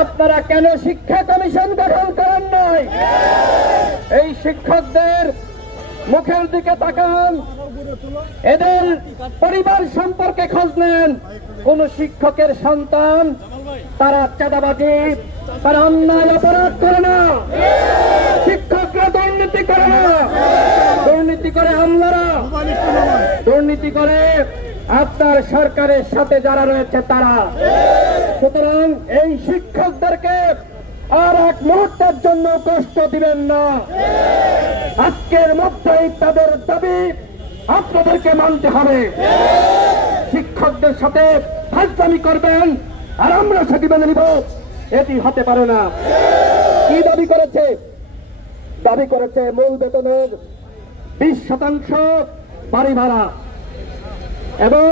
আপনারা কেন শিক্ষা কমিশন গঠন করেন নাই? এই শিক্ষকদের মুখের দিকে তাকান, এদের পরিবার সম্পর্কে খোঁজ নেন। কোন শিক্ষকের সন্তান তারা চাঁদাবাজি, তারা অন্যায় অপরাধ করে না। শিক্ষকরা দুর্নীতি করে না, দুর্নীতি করে আমলারা, দুর্নীতি করে আপনার সরকারের সাথে যারা রয়েছে তারা। সুতরাং এই শিক্ষকদেরকে আর এক মুহূর্তের জন্য কষ্ট দিবেন না। আজকের মধ্যেই তাদের দাবি আপনাদেরকে মানতে হবে। শিক্ষকদের সাথে ফাজলামি করবেন আর আমরা সেটি মেনে নিব, এটি হতে পারে না। কি দাবি করেছে? দাবি করেছে মূল বেতনের 20% বাড়ি ভাড়া এবং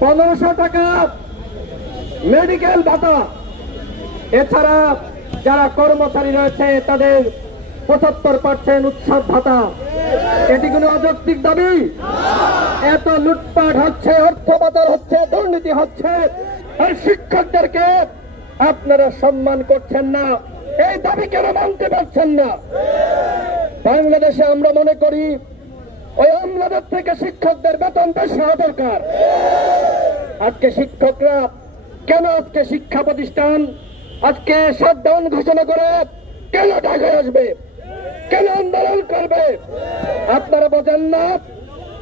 1500 টাকা মেডিকেল ভাতা। এছাড়া যারা কর্মচারী রয়েছে তাদের 75% উৎসব ভাতা। এটি কোনো অযৌক্তিক দাবি? এত লুটপাট হচ্ছে, অর্থ পাচার হচ্ছে, দুর্নীতি হচ্ছে, আর শিক্ষকদেরকে আপনারা সম্মান করছেন না। এই দাবি কেন মানতে পারছেন না? বাংলাদেশে আমরা মনে করি ওই আমলাদের থেকে শিক্ষকদের বেতন বেশি হওয়া দরকার। আজকে শিক্ষকরা কেন আজকে শিক্ষা প্রতিষ্ঠান আজকে শাটডাউন ঘোষণা করে কেন ঢাকায় আসবে, কেন আন্দোলন করবে? আপনারা বোঝেন না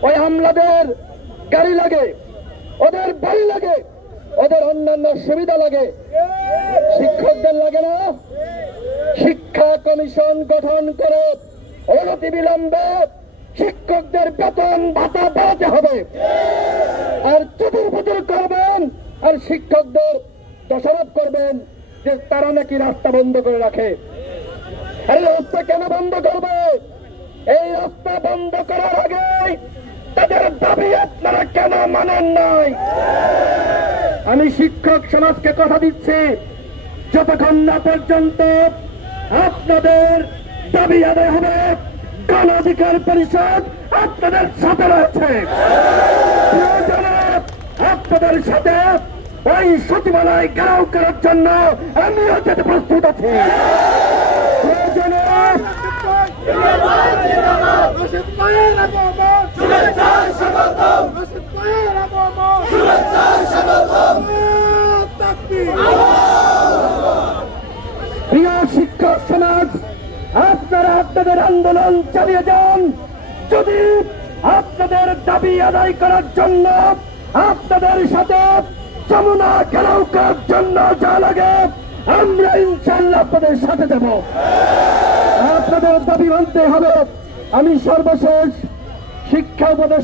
ওই আমলাদের গাড়ি লাগে, ওদের বাড়ি লাগে, ওদের অন্যান্য সুবিধা লাগে, শিক্ষকদের লাগে না? শিক্ষা কমিশন গঠন করে অনতিবিলম্বে শিক্ষকদের বেতন ভাতা বাড়াতে হবে। আর চতুর্ভুজুর করবেন আর শিক্ষকদের দোষারোপ করবেন যে তারা নাকি রাস্তা বন্ধ করে রাখে। এই রাস্তা কেন বন্ধ করবে? এই রাস্তা বন্ধ করার আগে তাদের দাবি আপনারা কেন মানেন নাই? আমি শিক্ষক সমাজকে কথা দিচ্ছি, যতক্ষণ না পর্যন্ত আপনাদের দাবি আদায় হবে, গণ অধিকার পরিষদ আপনাদের সাথে রয়েছে। প্রয়োজনে আপনাদের সাথে ওই সচিবালয় ঘেরাও করার জন্য আমিও যেতে প্রস্তুত আছি। প্রয়োজনে প্রিয় শিক্ষক সমাজ, আপনারা আপনাদের আন্দোলন চালিয়ে যান। যদি আপনাদের দাবি আদায় করার জন্য আপনাদের সাথে যমুনা ঘেরাও করার জন্য যা লাগে আমরা ইনশাআল্লাহ আপনাদের সাথে যাব। আপনাদের দাবি মানতে হবে। আমি সর্বশেষ শিক্ষা উপদেশ